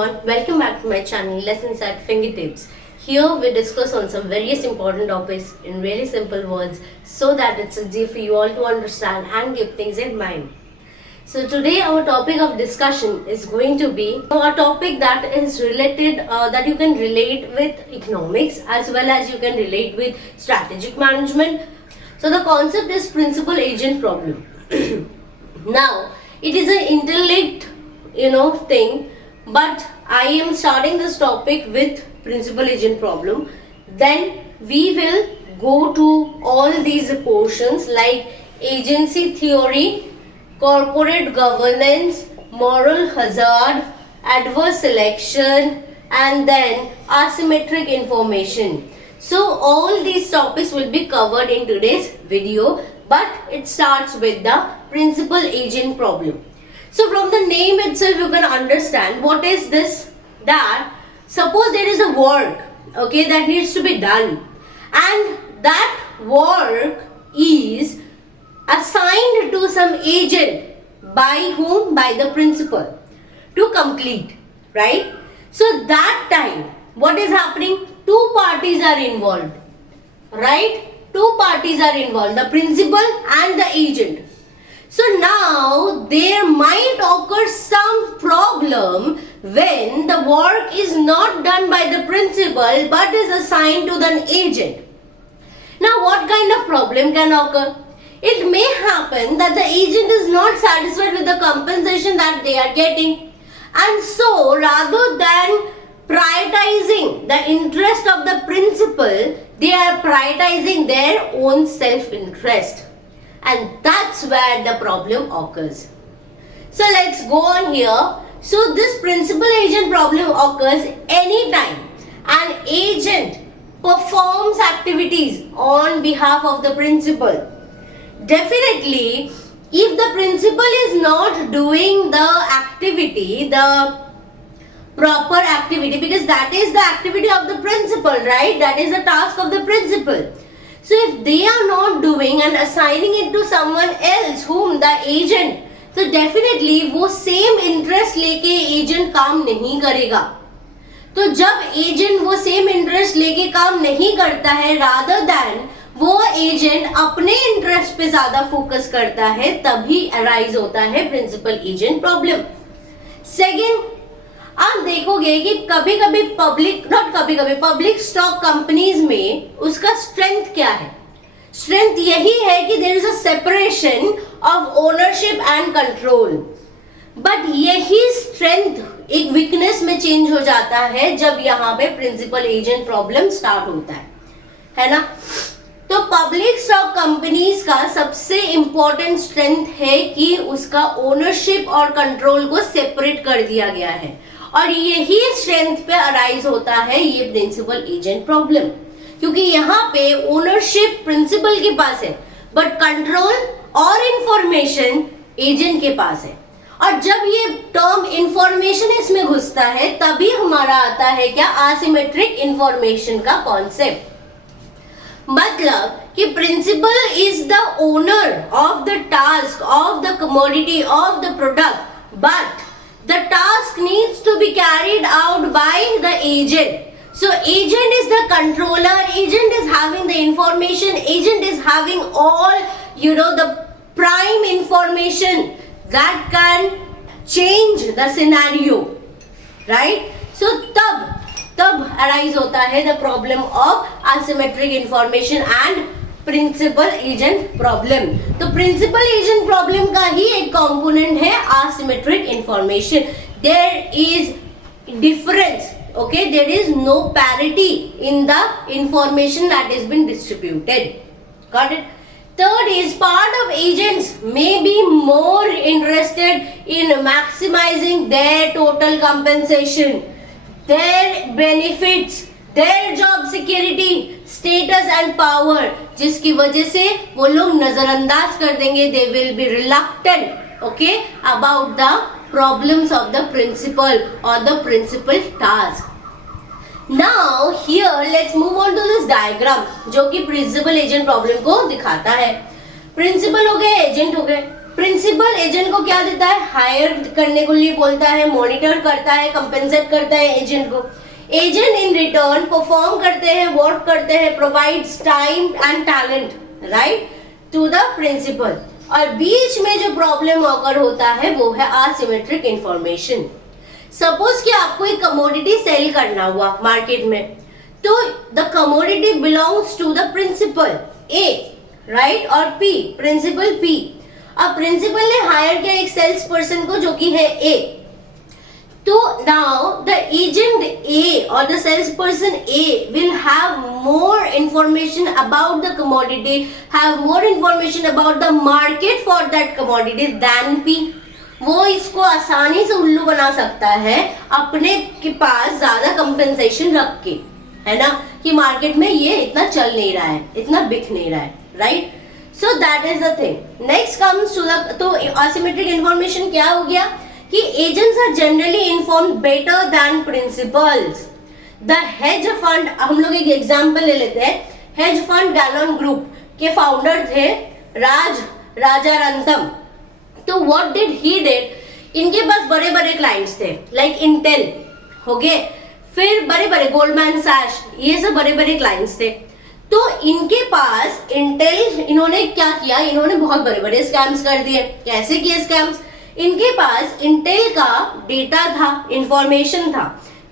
everyone, welcome back to my channel Lessons at Fingertips. Here we discuss on some various important topics in really simple words so that it's easy for you all to understand and keep things in mind. So today our topic of discussion is going to be a topic that is related, that you can relate with economics as well as you can relate with strategic management. So the concept is principal agent problem. Now it is an intellect thing, but I am starting this topic with principal agent problem. Then we will go to all these portions like agency theory, corporate governance, moral hazard, adverse selection, and then asymmetric information. So all these topics will be covered in today's video, but it starts with the principal agent problem. So from the name itself you can understand what is this, that suppose there is a work that needs to be done, and that work is assigned to some agent. By whom? By the principal to complete, right? So that time what is happening? Two parties are involved, right? Two parties are involved, the principal and the agent. So now there might occur some problem when the work is not done by the principal but is assigned to the agent. Now what kind of problem can occur? It may happen that the agent is not satisfied with the compensation that they are getting, and so rather than prioritizing the interest of the principal, they are prioritizing their own self-interest. And that's where the problem occurs. So let's go on here. So this principal agent problem occurs anytime an agent performs activities on behalf of the principal. Definitely, if the principal is not doing the activity, the proper activity, because that is the activity of the principal, right? That is the task of the principal. So if they are not doing and assigning it to someone else, whom the agent, तो definitely वो same interest लेके agent काम नहीं करेगा. तो जब agent वो same interest लेके काम नहीं करता है, rather than वो agent अपने interest पे ज़्यादा focus करता है, तभी arise होता है principal agent problem. Second, आप देखोगे कि कभी कभी पब्लिक स्टॉक कंपनीज में उसका स्ट्रेंथ क्या है? स्ट्रेंथ यही है कि there is a separation of ownership and control. But यही स्ट्रेंथ एक वीकनेस में चेंज हो जाता है जब यहाँ पे प्रिंसिपल एजेंट प्रॉब्लम स्टार्ट होता है ना? तो पब्लिक स्टॉक कंपनीज का सबसे इंपॉर्टेंट स्ट्रेंथ है कि उसका ओनरशिप और कंट्रोल को सेपरेट कर दिया गया है, और यही स्ट्रेंथ पे अराइज होता है ये प्रिंसिपल एजेंट प्रॉब्लम, क्योंकि यहाँ पे ओनरशिप प्रिंसिपल के पास है बट कंट्रोल और इंफॉर्मेशन एजेंट के पास है. और जब ये टर्म इंफॉर्मेशन इसमें घुसता है तभी हमारा आता है क्या? एसिमेट्रिक इंफॉर्मेशन का कॉन्सेप्ट. मतलब कि principal is the owner of the task, of the commodity, of the product, but the task needs to be carried out by the agent. So agent is the controller, agent is having the information, agent is having all the prime information that can change the scenario, right? So तब arise होता है the problem of asymmetric information and principal agent problem. तो principal agent problem का ही एक component है asymmetric information. There is difference, there is no parity in the information that is been distributed. Got it? Third is part of agents may be more interested in maximising their total compensation, their benefits, their job security, status and power, जिसकी वजह से वो लोग नजरअंदाज कर देंगे. They will be reluctant about the problems of the principal और the principal task. Now here let's move on to this diagram जो कि प्रिंसिपल एजेंट प्रॉब्लम को दिखाता है. प्रिंसिपल हो गए, एजेंट हो गए. प्रिंसिपल एजेंट को क्या देता है, हायर करने के लिए बोलता है, मॉनिटर करता है, कंपेंसेट करता है एजेंट को। एजेंट इन रिटर्न परफॉर्म करते हैं, वर्क करते हैं, provides time and talent right to the principal. और बीच में जो प्रॉब्लम ऑकर होता है वो है असिमेट्रिक इंफॉर्मेशन। सपोज कि आपको एक कमोडिटी सेल करना हुआ मार्केट में, तो the commodity belongs to the principal A right, और पी प्रिंसिपल पी। अब प्रिंसिपल ने हायर किया एक सेल्स पर्सन को जो कि है ए, तो now the agent A or the salesperson A will have more information about the commodity, have more information about the market for that commodity than P. वो इसको आसानी से उल्लू बना सकता है अपने के पास ज्यादा कंपेंसेशन रख के, है ना, कि मार्केट में ये इतना चल नहीं रहा है, इतना बिक नहीं रहा है, right. So that is the thing. Next comes to the, तो असिमेट्रिक इंफॉर्मेशन क्या हो गया कि agents are generally informed better than principals. The hedge fund, हम लोग एक एग्जांपल ले लेते हैं। हेज फंड गैलन ग्रुप के फाउंडर थे राजारंतम। तो व्हाट डिड ही डिड, इनके पास बड़े बड़े क्लाइंट्स थे लाइक इंटेल हो गए, फिर बड़े बड़े गोल्डमैन सैश, ये सब बड़े बड़े क्लाइंट्स थे। तो इनके पास इंटेल, इन्होंने क्या किया, इन्होंने बहुत बड़े बड़े स्कैम्स कर दिए। कैसे किए स्कैम्स, इनके पास इंटेल का डेटा था, इंफॉर्मेशन था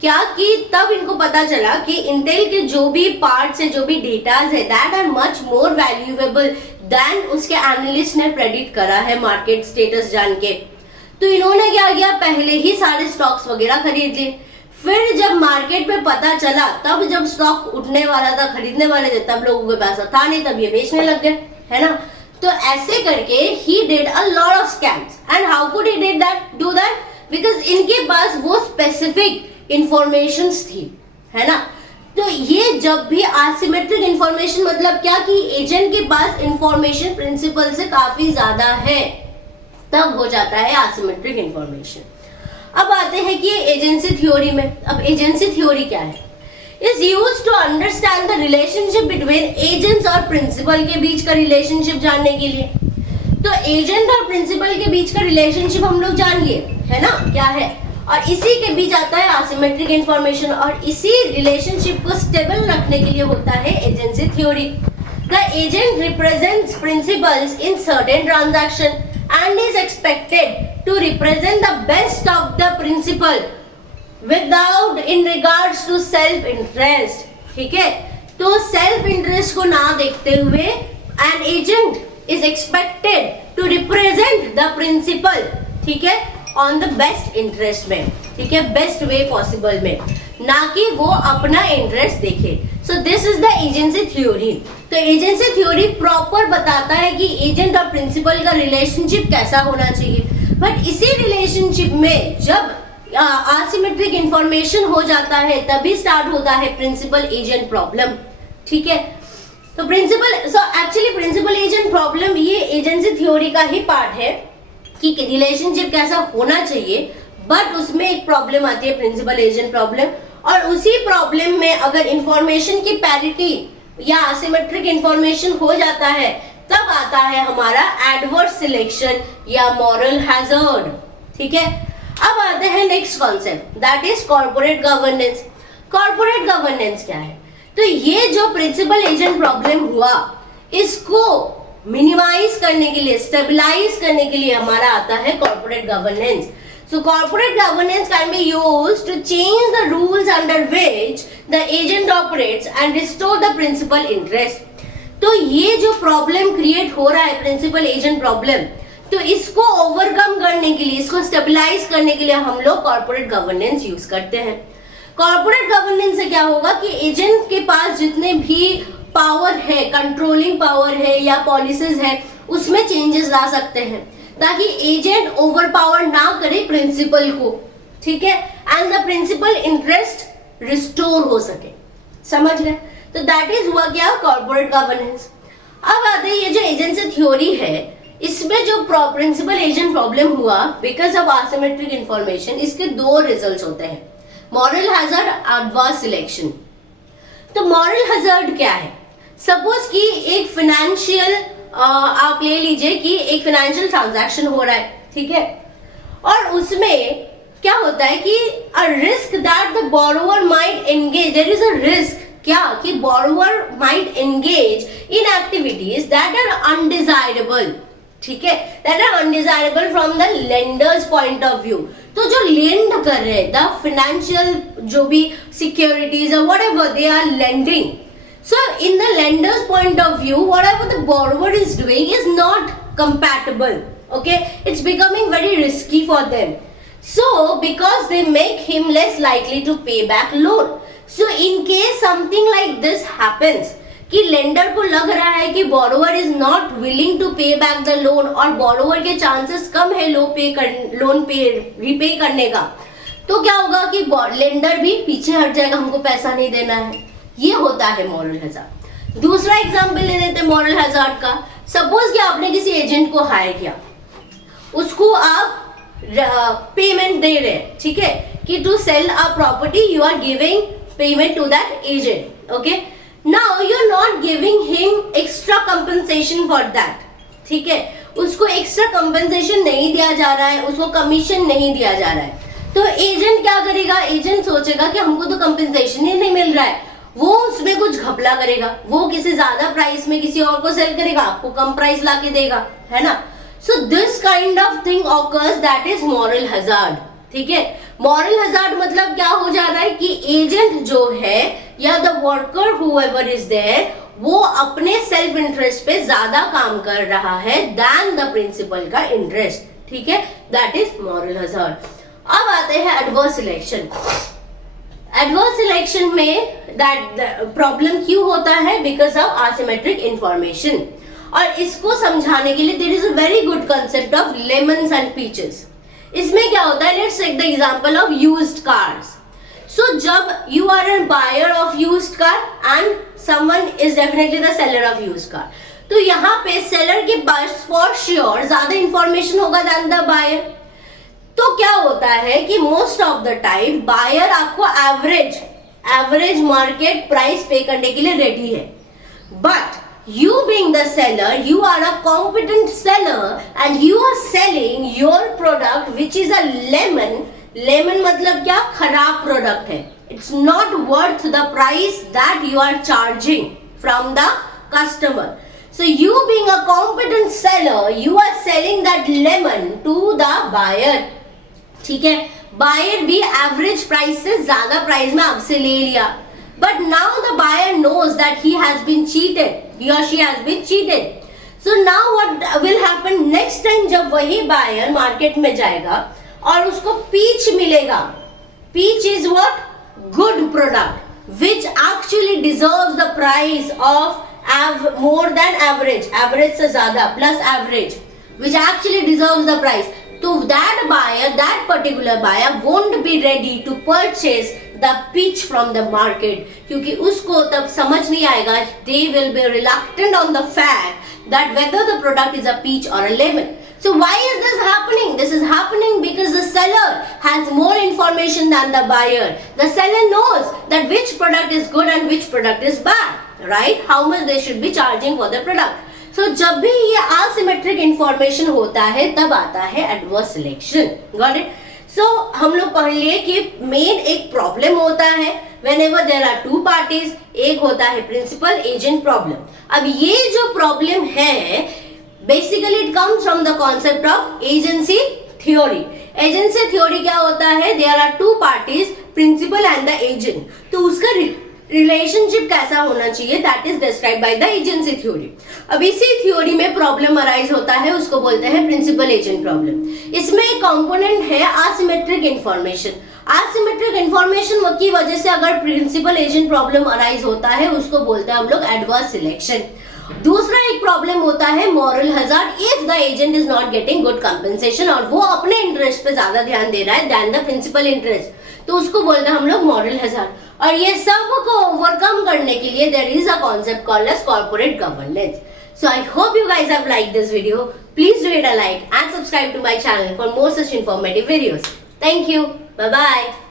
क्या, कि तब इनको पता चला कि इंटेल के जो भी पार्ट्स है, जो भी डेटाज है, that are much more valuable than उसके एनालिस्ट ने प्रेडिक्ट करा है मार्केट स्टेटस जान के। तो इन्होंने क्या किया, पहले ही सारे स्टॉक्स वगैरह खरीद लिए। फिर जब मार्केट में पता चला, तब जब स्टॉक उठने वाला था, खरीदने वाले थे, तब लोगों के पास था नहीं, तब ये बेचने लग गए, है ना। तो ऐसे करके he did a lot of scams and how could he did that do that because इनके पास वो specific informations थी, है ना। तो ये जब भी asymmetric information मतलब क्या कि एजेंट के पास information प्रिंसिपल से काफी ज्यादा है, तब हो जाता है asymmetric information। अब आते हैं कि एजेंसी थ्योरी में। अब एजेंसी थ्योरी क्या है, is used to understand the relationship between agents और प्रिंसिपल के बीच का रिलेशनशिप जानने के लिए। तो एजेंट और प्रिंसिपल के बीच का रिलेशनशिप हम लोग जान लिए, है ना, क्या है, और इसी के बीच आता है असिमेट्रिक इंफॉर्मेशन, और इसी रिलेशनशिप को स्टेबल रखने के लिए होता है agency theory. The agent represents principals in certain transaction and is expected to represent the best of the principal without in regards to self interest. ठीक है, तो सेल्फ इंटरेस्ट को ना देखते हुए an agent is expected to represent the principal, ठीक है, on the best interest में, ठीक है, बेस्ट वे पॉसिबल में, ना कि वो अपना इंटरेस्ट देखे। So this is the agency theory. तो एजेंसी थ्योरी प्रॉपर बताता है कि एजेंट और प्रिंसिपल का रिलेशनशिप कैसा होना चाहिए। बट इसी रिलेशनशिप में जब असिमेट्रिक इंफॉर्मेशन हो जाता है, तभी स्टार्ट होता है प्रिंसिपल एजेंट प्रॉब्लम, ठीक है। तो एक्चुअली प्रिंसिपल एजेंट प्रॉब्लम ये एजेंसी थ्योरी का ही पार्ट है कि रिलेशनशिप कैसा होना चाहिए, बट उसमें एक प्रॉब्लम आती है प्रिंसिपल एजेंट प्रॉब्लम, और उसी प्रॉब्लम में अगर इंफॉर्मेशन की पैरिटी या असिमेट्रिक इंफॉर्मेशन हो जाता है, तब आता है हमारा एडवर्स सिलेक्शन या मॉरल हैजर्ड, ठीक है। अब आते हैं next concept, that is corporate governance. Corporate governance क्या है, तो ये जो प्रिंसिपल एजेंट प्रॉब्लम हुआ, इसको मिनिमाइज करने के लिए, स्टेबलाइज करने के लिए हमारा आता है corporate governance. So corporate governance can be used to change the rules under which the agent operates and restore the principal interest. तो ये जो प्रॉब्लम क्रिएट हो रहा है प्रिंसिपल एजेंट प्रॉब्लम, तो इसको ओवरकम करने के लिए, इसको स्टेबलाइज करने के लिए हम लोग कॉर्पोरेट गवर्नेंस यूज करते हैं। कॉर्पोरेट गवर्नेंस से क्या होगा कि एजेंट के पास जितने भी पावर है, कंट्रोलिंग पावर है या पॉलिसीज है, उसमें चेंजेस ला सकते हैं ताकि एजेंट ओवरपावर ना करे प्रिंसिपल को, ठीक है, and the principal interest restore हो सके। समझ रहे? तो दैट इज हुआ क्या, कॉर्पोरेट गवर्नेंस। अब आते हैं ये जो एजेंसी थ्योरी है, इसमें जो प्रिंसिपल एजेंट प्रॉब्लम हुआ बिकॉज ऑफ असिमेट्रिक इंफॉर्मेशन, इसके दो रिजल्ट्स होते हैं, मॉरल हैजर्ड, एडवर्स सिलेक्शन। तो मॉरल हैजर्ड क्या है, सपोज कि एक फाइनेंशियल आप ले लीजिए कि एक फाइनेंशियल ट्रांजैक्शन हो रहा है, ठीक है, और उसमें क्या होता है कि a risk that the borrower might engage, there is a risk क्या कि borrower might engage in activities that are undesirable, ठीक है, that are undesirable from the lender's point of view. तो जो लेंड कर रहे हैं, द फाइनेंशियल जो भी सिक्योरिटीज और whatever they are lending, so in the lender's point of view whatever the borrower is doing is not compatible, okay, it's becoming very risky for them, so because they make him less likely to pay back loan. So in case something like this happens कि lender को लग रहा है कि borrower is not willing to pay back the loan और borrower के chances कम है लोन पे रिपे करने का, तो क्या होगा कि लेंडर भी पीछे हट जाएगा, हमको पैसा नहीं देना है। ये होता है मॉरल हैजार्ड। दूसरा एग्जांपल ले लेते हैं मॉरल हैजार्ड का। सपोज कि आपने किसी एजेंट को हायर किया, उसको आप पेमेंट दे रहे हैं, ठीक है, कि to sell a property you are giving payment to that agent, okay, now you are not giving him extra compensation for that, ठीक है, उसको एक्स्ट्रा कंपनसेशन नहीं दिया जा रहा है, उसको कमीशन नहीं दिया जा रहा है, तो एजेंट क्या करेगा, एजेंट सोचेगा कि हमको तो कंपनसेशन ही नहीं मिल रहा है, वो उसमें कुछ घपला करेगा, वो किसी ज्यादा प्राइस में किसी और को सेल करेगा, आपको कम प्राइस लाके देगा, है ना। So this kind of thing occurs, that is moral hazard, ठीक है। मॉरल हैजार्ड मतलब क्या हो जा रहा है कि एजेंट जो है या the worker whoever is there, वो अपने सेल्फ इंटरेस्ट पे ज्यादा काम कर रहा है दैन द प्रिंसिपल का इंटरेस्ट, ठीक है, दैट इज मॉरल हैजार्ड। अब आते हैं एडवर्स सिलेक्शन। एडवर्स सिलेक्शन में दैट प्रॉब्लम क्यों होता है, बिकॉज ऑफ असिमेट्रिक इंफॉर्मेशन, और इसको समझाने के लिए there is a very good concept of lemons and peaches. इसमें क्या होता है, let's take the example of used cars. So जब you are a buyer of used car and someone is definitely the seller of used car, तो यहाँ पे seller के पास फॉर श्योर ज्यादा इंफॉर्मेशन होगा दैन द बायर। तो क्या होता है कि most of the time buyer आपको एवरेज मार्केट प्राइस पे करने के लिए रेडी है, but you being the seller, you are a competent seller and you are selling your product which is a lemon मतलब क्या, खराब प्रोडक्ट है, it's not worth the price that you are charging from the customer. So you being a competent seller, you are selling that lemon to the buyer, ठीक है, buyer भी average price से ज्यादा price में आपसे ले लिया, but now the buyer knows that he has been cheated, he or she has been cheated. So now what will happen next time, जब वही बायर मार्केट में जाएगा और उसको पीच मिलेगा, peach is what, good product which actually deserves the price of more than average, average से ज्यादा plus average, which actually deserves the price. So that buyer, that particular buyer won't be ready to purchase the peach from the market, क्योंकि उसको तब समझ नहीं आएगा, they will be reluctant on the fact that whether the product is a peach or a lemon. So why is this happening? This is happening because the seller has more information than the buyer. The seller knows that which product is good and which product is bad, right? How much they should be charging for the product. So जब भी ये asymmetric information होता है तब आता है adverse selection. Got it? So हम लोग पढ़ लिए कि मेन एक प्रॉब्लम होता है whenever there are two parties, एक होता है प्रिंसिपल एजेंट प्रॉब्लम। अब ये जो प्रॉब्लम है basically it comes from the concept of agency theory. Agency theory क्या होता है, there are two parties, principal and the agent, तो उसका रिलेशनशिप कैसा होना चाहिए, that is describe by the agency theory. अब इसी थ्योरी में प्रॉब्लम अराइज होता है, उसको बोलते हैं प्रिंसिपल एजेंट प्रॉब्लम। इसमें एक कंपोनेंट है असिमेट्रिक इंफॉर्मेशन। असिमेट्रिक इंफॉर्मेशन की वजह से अगर प्रिंसिपल एजेंट प्रॉब्लम अराइज होता है उसको बोलते हैं हम लोग एडवर्स सिलेक्शन। दूसरा एक प्रॉब्लम होता है moral hazard, if the agent is not getting good compensation, और वो अपने इंटरेस्ट पे ज्यादा ध्यान दे रहा है देन द प्रिंसिपल इंटरेस्ट, तो उसको बोलते हैं हम लोग मॉरल हैजार्ड। और ये सब को ओवरकम करने के लिए there is a concept called as corporate governance. So I hope you guys have liked this video. Please do hit a like and subscribe to my channel for more such informative videos. Thank you. Bye bye.